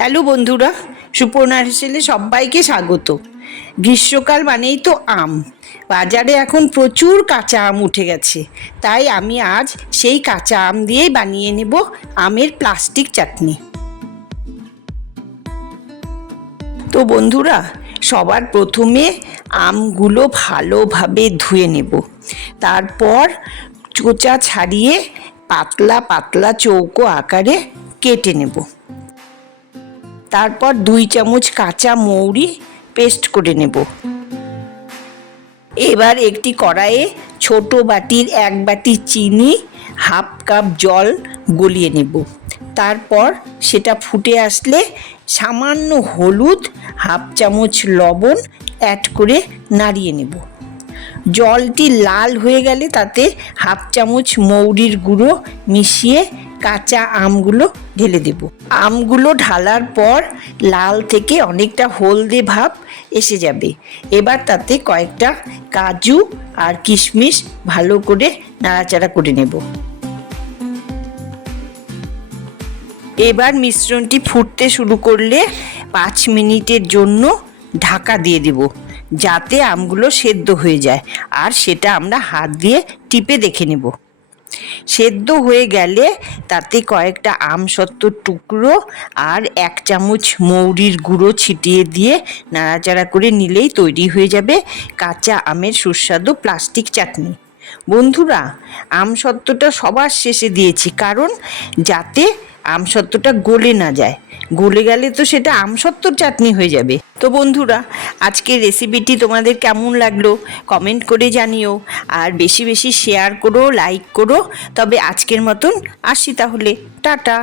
Hello বন্ধুরা, সুপর্ণা হেসেলে সবাইকে স্বাগত। গ্রীষ্মকাল মানেই তো আম। বাজারে এখন প্রচুর কাঁচা আম উঠে গেছে। তাই আমি আজ সেই কাঁচা আম দিয়েই বানিয়ে নেব আমের প্লাস্টিক চাটনি। তো বন্ধুরা, সবার প্রথমে আমগুলো ভালোভাবে ধুয়ে নেব। তারপর চোচা ছাড়িয়ে পাতলা পাতলা চৌকো আকারে কেটে নেব। তারপর দুই চামচ কাঁচা মৌরি পেস্ট করে নেব। এবার একটি কড়াইয়ে ছোট বাটির এক বাটি চিনি, হাফ কাপ জল গলিয়ে নেব। তারপর সেটা ফুটে আসলে সামান্য হলুদ, হাফ চামচ লবণ অ্যাড করে নাড়িয়ে নেব। জলটি লাল হয়ে গেলে তাতে হাফ চামচ মৌরির গুঁড়ো মিশিয়ে কাঁচা আমগুলো ঢেলে দেব। আমগুলো ঢালার পর লাল থেকে অনেকটা হলদে ভাব এসে যাবে। এবার তাতে কয়েকটা কাজু আর কিশমিশ ভালো করে নাড়াচাড়া করে নেব। এবার মিশ্রণটি ফুটতে শুরু করলে পাঁচ মিনিটের জন্য ঢাকা দিয়ে দেব, যাতে আমগুলো সেদ্ধ হয়ে যায়। আর সেটা আমরা হাত দিয়ে টিপে দেখে নেব। সেদ্ধ হয়ে গেলে তাতে কয়েকটা আম সত্তর টুকরো আর এক চামচ মৌরির গুঁড়ো ছিটিয়ে দিয়ে নাড়াচাড়া করে নিলেই তৈরি হয়ে যাবে কাঁচা আমের সুস্বাদু প্লাস্টিক চাটনি। বন্ধুরা, আম সত্ত্বটা সবার শেষে দিয়েছি, কারণ যাতে আমসত্ত্বটা গলে না যায়। গলে গেলে তো সেটা আমসত্ত্বর চাটনি হয়ে যাবে। তো বন্ধুরা, আজকের রেসিপিটি তোমাদের কেমন লাগল? কমেন্ট করে জানিও। আর বেশি বেশি শেয়ার করো লাইক করো। তবে আজকের মতন আসি তাহলে। টাটা!